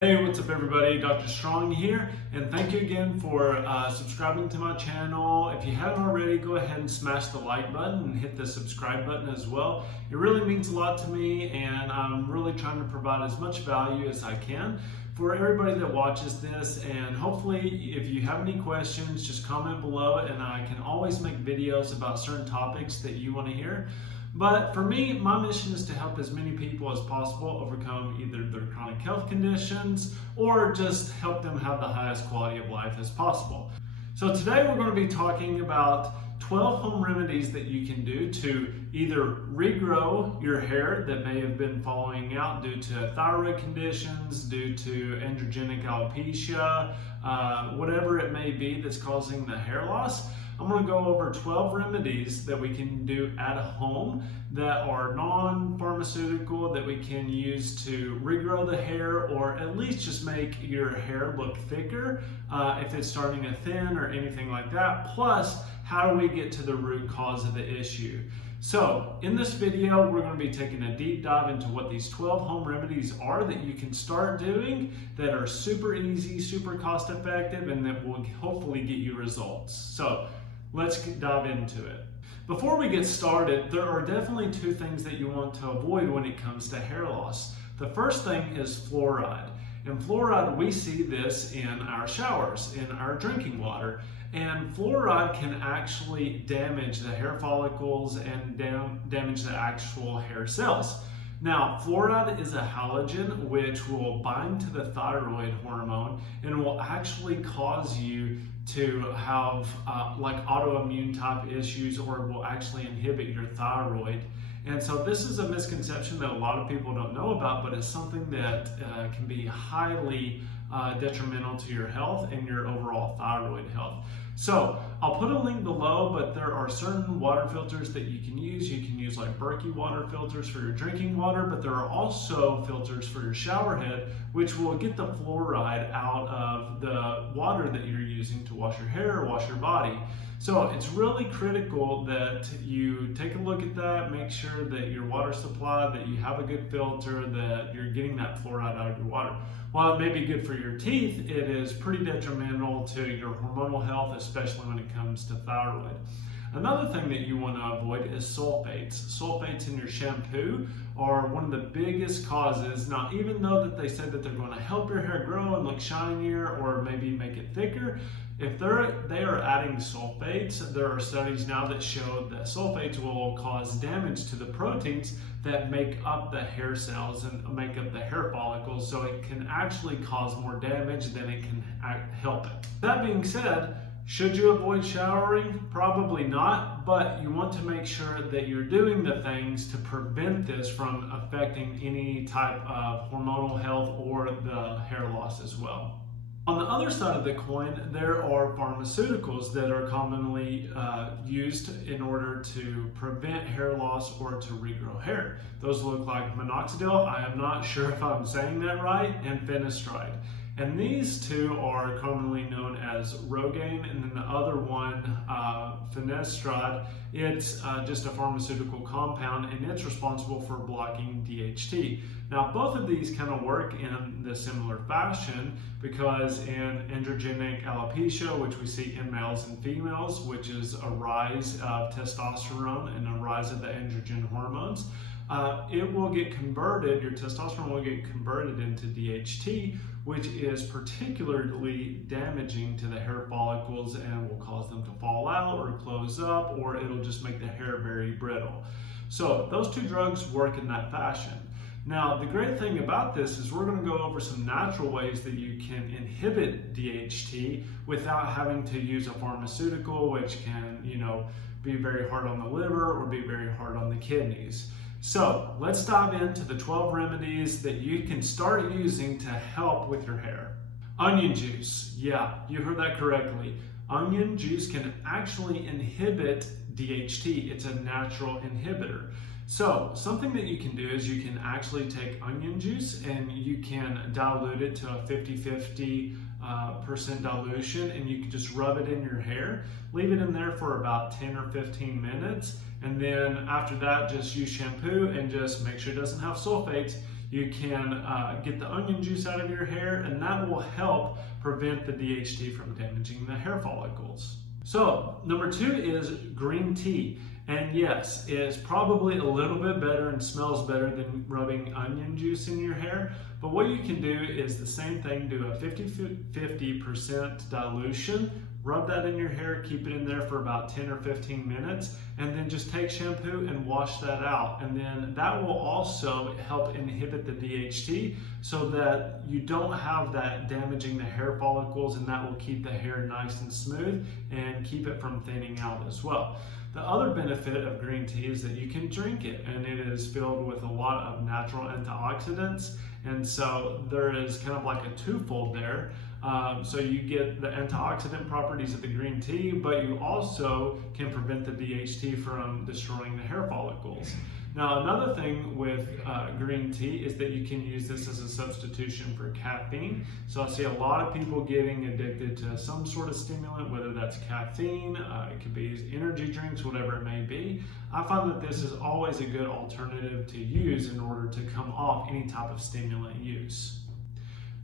Hey, what's up everybody? Dr. Strong here, and thank you again for subscribing to my channel. If you haven't already, go ahead and smash the like button and hit the subscribe button as well. It really means a lot to me, and I'm really trying to provide as much value as I can for everybody that watches this. And hopefully, if you have any questions, just comment below, and I can always make videos about certain topics that you want to hear. But for me, my mission is to help as many people as possible overcome either their chronic health conditions or just help them have the highest quality of life as possible. So today we're going to be talking about 12 home remedies that you can do to either regrow your hair that may have been falling out due to thyroid conditions, due to androgenic alopecia, whatever it may be that's causing the hair loss. I'm going to go over 12 remedies that we can do at home that are non-pharmaceutical that we can use to regrow the hair, or at least just make your hair look thicker if it's starting to thin or anything like that. Plus, how do we get to the root cause of the issue? So in this video, we're going to be taking a deep dive into what these 12 home remedies are that you can start doing that are super easy, super cost effective, and that will hopefully get you results. So let's dive into it. Before we get started, there are definitely two things that you want to avoid when it comes to hair loss. The first thing is fluoride. And fluoride, we see this in our showers, in our drinking water. And fluoride can actually damage the hair follicles and damage the actual hair cells. Now, fluoride is a halogen which will bind to the thyroid hormone and will actually cause you to have like autoimmune type issues, or will actually inhibit your thyroid. And so this is a misconception that a lot of people don't know about, but it's something that can be highly detrimental to your health and your overall thyroid health. So I'll put a link below, but there are certain water filters that you can use. You can use like Berkey water filters for your drinking water, but there are also filters for your shower head, which will get the fluoride out of the water that you're using to wash your hair or wash your body. So it's really critical that you take a look at that, make sure that your water supply, that you have a good filter, that you're getting that fluoride out of your water. While it may be good for your teeth, it is pretty detrimental to your hormonal health, especially when it comes to thyroid. Another thing that you want to avoid is sulfates. Sulfates in your shampoo are one of the biggest causes. Now, even though that they said that they're going to help your hair grow and look shinier or maybe make it thicker, if they are adding sulfates, there are studies now that show that sulfates will cause damage to the proteins that make up the hair cells and make up the hair follicles, so it can actually cause more damage than it can help it. That being said, should you avoid showering? Probably not, but you want to make sure that you're doing the things to prevent this from affecting any type of hormonal health or the hair loss as well. On the other side of the coin, there are pharmaceuticals that are commonly used in order to prevent hair loss or to regrow hair. Those look like minoxidil, I am not sure if I'm saying that right, and finasteride. And these two are commonly known as Rogaine, and then the other one, finasteride, it's just a pharmaceutical compound, and it's responsible for blocking DHT. Now, both of these kind of work in the similar fashion, because in androgenic alopecia, which we see in males and females, which is a rise of testosterone and a rise of the androgen hormones, it will get converted, your testosterone will get converted into DHT, which is particularly damaging to the hair follicles and will cause them to fall out or close up, or it'll just make the hair very brittle. So those two drugs work in that fashion. Now, the great thing about this is we're going to go over some natural ways that you can inhibit DHT without having to use a pharmaceutical, which can, be very hard on the liver or be very hard on the kidneys. So let's dive into the 12 remedies that you can start using to help with your hair. Onion juice. Yeah, you heard that correctly. Onion juice can actually inhibit DHT. It's a natural inhibitor. So something that you can do is you can actually take onion juice and you can dilute it to a 50-50% dilution, and you can just rub it in your hair. Leave it in there for about 10 or 15 minutes, and then after that just use shampoo and just make sure it doesn't have sulfates. You can get the onion juice out of your hair, and that will help prevent the DHT from damaging the hair follicles. So number 2 is green tea. And yes, it's probably a little bit better and smells better than rubbing onion juice in your hair. But what you can do is the same thing, do a 50% dilution, rub that in your hair, keep it in there for about 10 or 15 minutes, and then just take shampoo and wash that out. And then that will also help inhibit the DHT so that you don't have that damaging the hair follicles, and that will keep the hair nice and smooth and keep it from thinning out as well. The other benefit of green tea is that you can drink it, and it is filled with a lot of natural antioxidants, and so there is kind of like a twofold there. So you get the antioxidant properties of the green tea, but you also can prevent the DHT from destroying the hair follicles. Now, another thing with green tea is that you can use this as a substitution for caffeine. So I see a lot of people getting addicted to some sort of stimulant, whether that's caffeine, it could be energy drinks, whatever it may be. I find that this is always a good alternative to use in order to come off any type of stimulant use.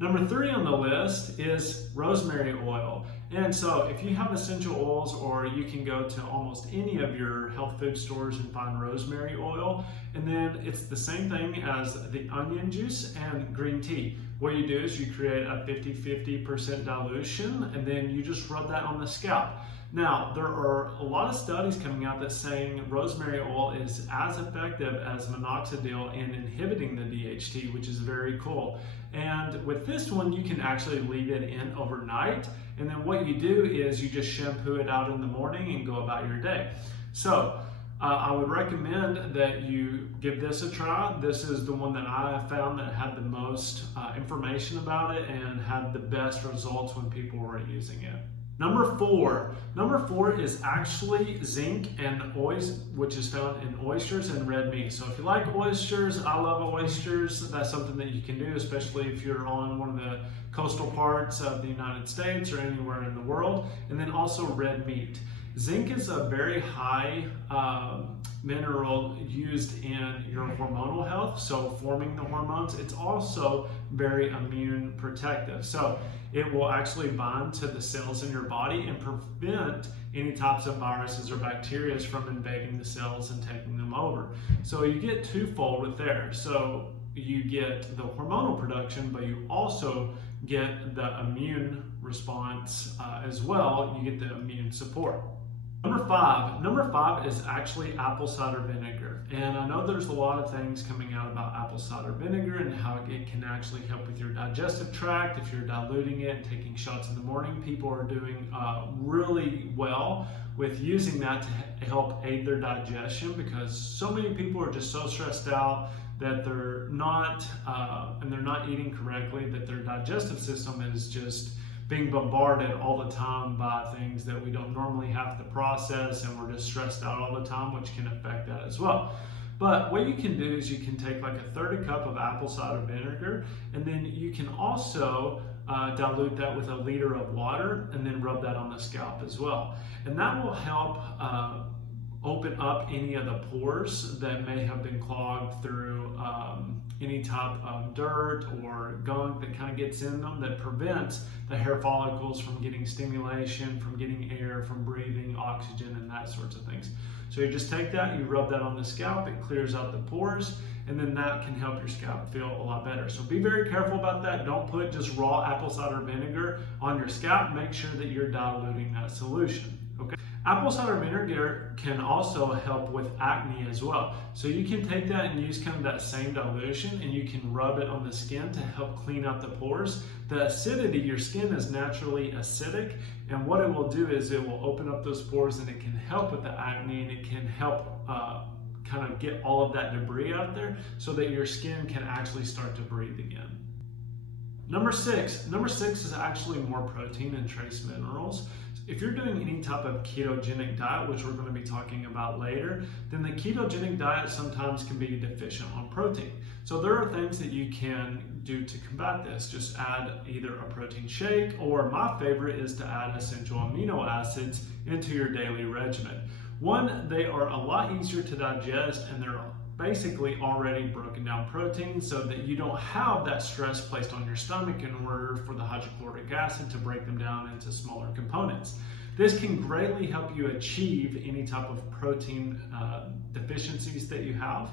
Number 3 on the list is rosemary oil. And so if you have essential oils, or you can go to almost any of your health food stores and find rosemary oil, and then it's the same thing as the onion juice and green tea. What you do is you create a 50% dilution, and then you just rub that on the scalp. Now, there are a lot of studies coming out that saying rosemary oil is as effective as minoxidil in inhibiting the DHT, which is very cool. And with this one, you can actually leave it in overnight. And then what you do is you just shampoo it out in the morning and go about your day. So I would recommend that you give this a try. This is the one that I found that had the most information about it and had the best results when people were using it. Number 4 is actually zinc and which is found in oysters and red meat. So if you like oysters, I love oysters. That's something that you can do, especially if you're on one of the coastal parts of the United States or anywhere in the world. And then also red meat. Zinc is a very high mineral used in your hormonal health, so forming the hormones. It's also very immune protective. So it will actually bind to the cells in your body and prevent any types of viruses or bacteria from invading the cells and taking them over. So you get twofold with there. So you get the hormonal production, but you also get the immune response as well. You get the immune support. Number five is actually apple cider vinegar. And I know there's a lot of things coming out about apple cider vinegar and how it can actually help with your digestive tract. If you're diluting it and taking shots in the morning, people are doing really well with using that to help aid their digestion, because so many people are just so stressed out that they're not eating correctly, that their digestive system is just being bombarded all the time by things that we don't normally have to process, and we're just stressed out all the time, which can affect that as well. But what you can do is you can take like a 1/3 cup of apple cider vinegar, and then you can also dilute that with 1 liter of water and then rub that on the scalp as well. And that will help open up any of the pores that may have been clogged through any type of dirt or gunk that kind of gets in them, that prevents the hair follicles from getting stimulation, from getting air, from breathing oxygen and that sorts of things. So you just take that, you rub that on the scalp, it clears out the pores, and then that can help your scalp feel a lot better. So be very careful about that. Don't put just raw apple cider vinegar on your scalp. Make sure that you're diluting that solution. Okay. Apple cider vinegar can also help with acne as well. So you can take that and use kind of that same dilution, and you can rub it on the skin to help clean out the pores. The acidity, your skin is naturally acidic, and what it will do is it will open up those pores, and it can help with the acne, and it can help kind of get all of that debris out there so that your skin can actually start to breathe again. Number six is actually more protein and trace minerals. If you're doing any type of ketogenic diet, which we're going to be talking about later, then the ketogenic diet sometimes can be deficient on protein. So there are things that you can do to combat this. Just add either a protein shake, or my favorite is to add essential amino acids into your daily regimen. One, they are a lot easier to digest, and they're basically already broken down proteins so that you don't have that stress placed on your stomach in order for the hydrochloric acid to break them down into smaller components. This can greatly help you achieve any type of protein deficiencies that you have.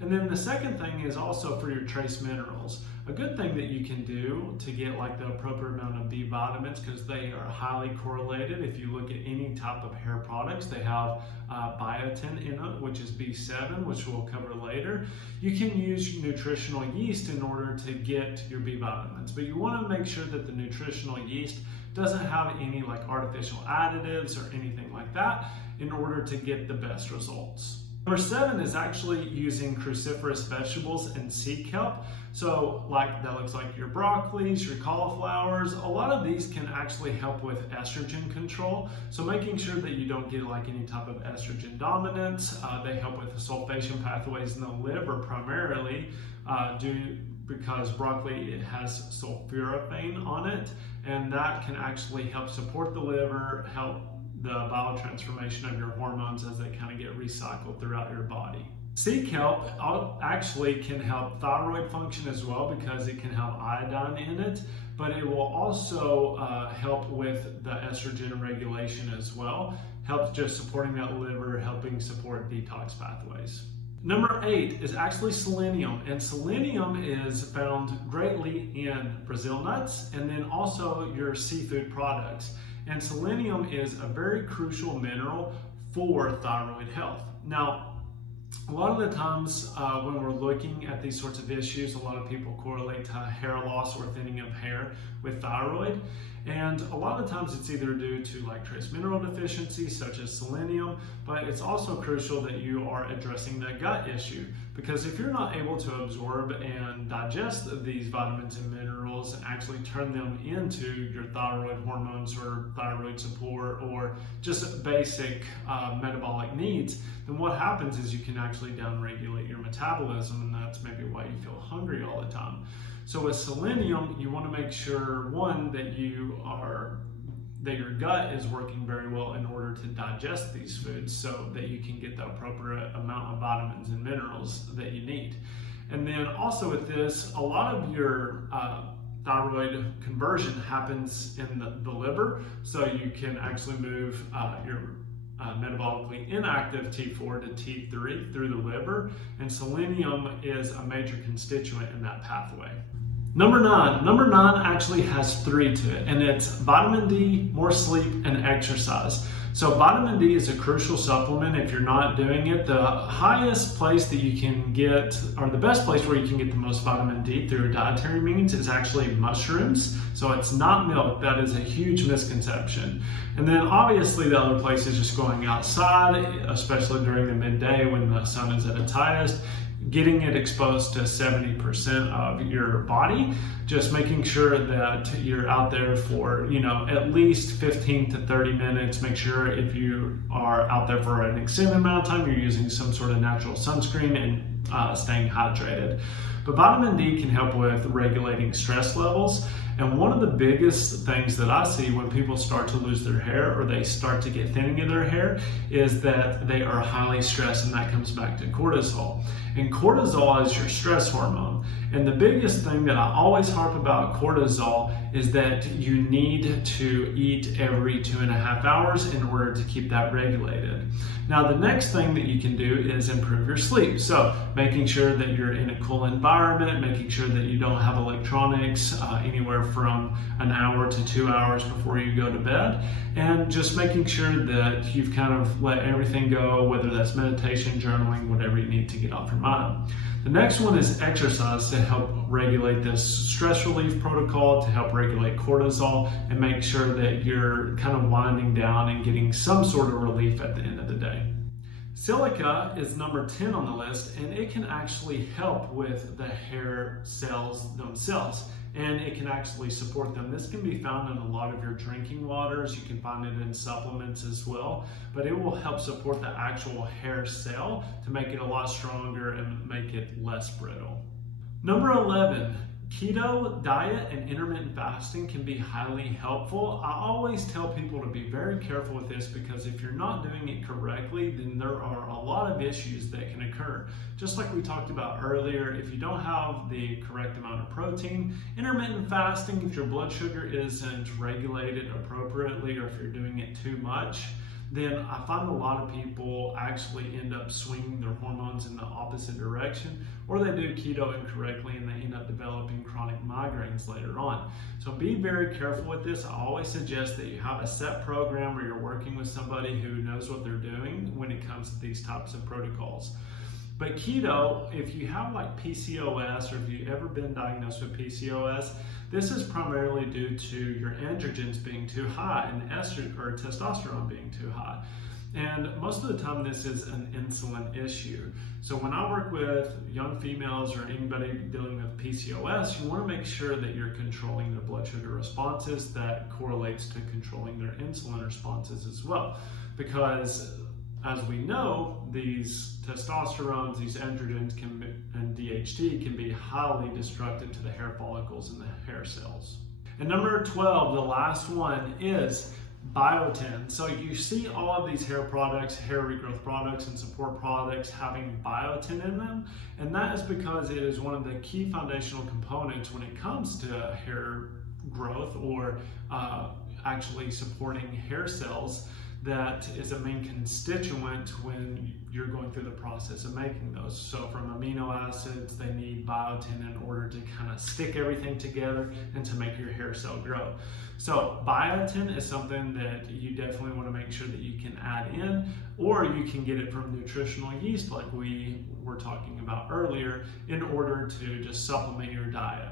And then the second thing is also for your trace minerals. A good thing that you can do to get like the appropriate amount of B vitamins, because they are highly correlated. If you look at any type of hair products, they have biotin in it, which is B7, which we'll cover later. You can use nutritional yeast in order to get your B vitamins, but you want to make sure that the nutritional yeast doesn't have any like artificial additives or anything like that in order to get the best results. Number 7 is actually using cruciferous vegetables and sea kelp. So like that looks like your broccolis, your cauliflowers. A lot of these can actually help with estrogen control. So making sure that you don't get like any type of estrogen dominance. They help with the sulfation pathways in the liver primarily because broccoli, it has sulforaphane on it, and that can actually help support the liver, help the biotransformation of your hormones as they kind of get recycled throughout your body. Sea kelp actually can help thyroid function as well because it can have iodine in it, but it will also help with the estrogen regulation as well, help just supporting that liver, helping support detox pathways. Number 8 is actually selenium, and selenium is found greatly in Brazil nuts and then also your seafood products. And selenium is a very crucial mineral for thyroid health. Now, a lot of the times when we're looking at these sorts of issues, a lot of people correlate to hair loss or thinning of hair with thyroid. And a lot of the times it's either due to like trace mineral deficiencies such as selenium, but it's also crucial that you are addressing the gut issue, because if you're not able to absorb and digest these vitamins and minerals and actually turn them into your thyroid hormones or thyroid support or just basic metabolic needs, then what happens is you can actually downregulate your metabolism, and that's maybe why you feel hungry all the time. So with selenium, you want to make sure, one, that your gut is working very well in order to digest these foods so that you can get the appropriate amount of vitamins and minerals that you need. And then also with this, a lot of your thyroid conversion happens in the liver, so you can actually move your metabolically inactive T4 to T3 through the liver, and selenium is a major constituent in that pathway. Number 9 actually has 3 to it, and it's vitamin D, more sleep, and exercise. So vitamin D is a crucial supplement. If you're not doing it, the highest place that you can get, or the best place where you can get the most vitamin D through dietary means, is actually mushrooms. So it's not milk. That is a huge misconception. And then obviously the other place is just going outside, especially during the midday when the sun is at its highest, getting it exposed to 70% of your body, just making sure that you're out there for, at least 15 to 30 minutes. Make sure if you are out there for an extended amount of time, you're using some sort of natural sunscreen and staying hydrated. But vitamin D can help with regulating stress levels. And one of the biggest things that I see when people start to lose their hair or they start to get thinning in their hair is that they are highly stressed, and that comes back to cortisol. And cortisol is your stress hormone. And the biggest thing that I always harp about cortisol is that you need to eat every 2.5 hours in order to keep that regulated. Now, the next thing that you can do is improve your sleep. So making sure that you're in a cool environment, making sure that you don't have electronics anywhere from an hour to 2 hours before you go to bed, and just making sure that you've kind of let everything go, whether that's meditation, journaling, whatever you need to get off your mind. The next one is exercise to help regulate this stress relief protocol, to help regulate cortisol and make sure that you're kind of winding down and getting some sort of relief at the end of the day. Silica is number 10 on the list, and it can actually help with the hair cells themselves, and it can actually support them. This can be found in a lot of your drinking waters. You can find it in supplements as well, but it will help support the actual hair cell to make it a lot stronger and make it less brittle. Number 11, Keto diet and intermittent fasting can be highly helpful. I always tell people to be very careful with this because if you're not doing it correctly, then there are a lot of issues that can occur. Just like we talked about earlier, if you don't have the correct amount of protein, intermittent fasting, if your blood sugar isn't regulated appropriately or if you're doing it too much, then I find a lot of people actually end up swinging their hormones in the opposite direction, or they do keto incorrectly and they end up developing chronic migraines later on. So be very careful with this. I always suggest that you have a set program where you're working with somebody who knows what they're doing when it comes to these types of protocols. But keto, if you have like PCOS or if you've ever been diagnosed with PCOS, this is primarily due to your androgens being too high and estrogen or testosterone being too high. And most of the time this is an insulin issue. So when I work with young females or anybody dealing with PCOS, you want to make sure that you're controlling their blood sugar responses. That correlates to controlling their insulin responses as well. Because as we know, these testosterones, these androgens and DHT can be highly destructive to the hair follicles and the hair cells. And number 12, the last one, is biotin. So you see all of these hair products, hair regrowth products and support products having biotin in them, and that is because it is one of the key foundational components when it comes to hair growth or actually supporting hair cells. That is a main constituent when you're going through the process of making those. So from amino acids, they need biotin in order to kind of stick everything together and to make your hair cell grow. So biotin is something that you definitely want to make sure that you can add in, or you can get it from nutritional yeast like we were talking about earlier in order to just supplement your diet.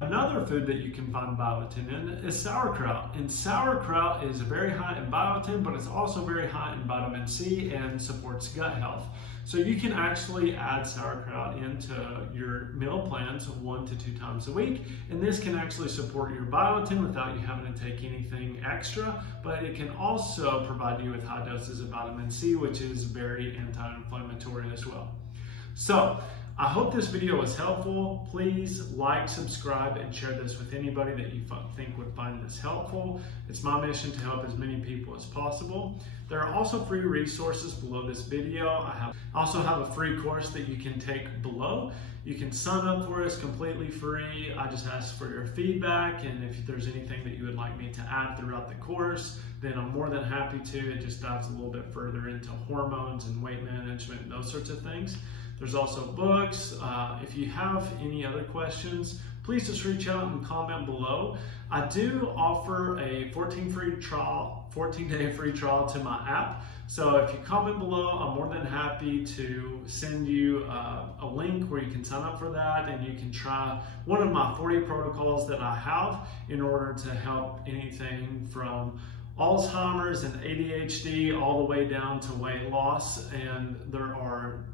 Another food that you can find biotin in is sauerkraut. And sauerkraut is very high in biotin, but it's also very high in vitamin C and supports gut health. So you can actually add sauerkraut into your meal plans 1 to 2 times a week. And this can actually support your biotin without you having to take anything extra, but it can also provide you with high doses of vitamin C, which is very anti-inflammatory as well. So I hope this video was helpful. Please like, subscribe, and share this with anybody that you think would find this helpful. It's my mission to help as many people as possible. There are also free resources below this video. I also have a free course that you can take below. You can sign up for it. It's completely free. I just ask for your feedback, and if there's anything that you would like me to add throughout the course, then I'm more than happy to. It just dives a little bit further into hormones and weight management and those sorts of things. There's also books. If you have any other questions, please just reach out and comment below. I do offer a 14-day free trial to my app. So if you comment below, I'm more than happy to send you a link where you can sign up for that, and you can try one of my 40 protocols that I have in order to help anything from Alzheimer's and ADHD all the way down to weight loss. And there are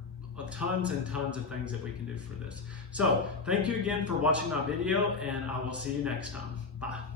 tons and tons of things that we can do for this. So thank you again for watching my video, and I will see you next time. Bye.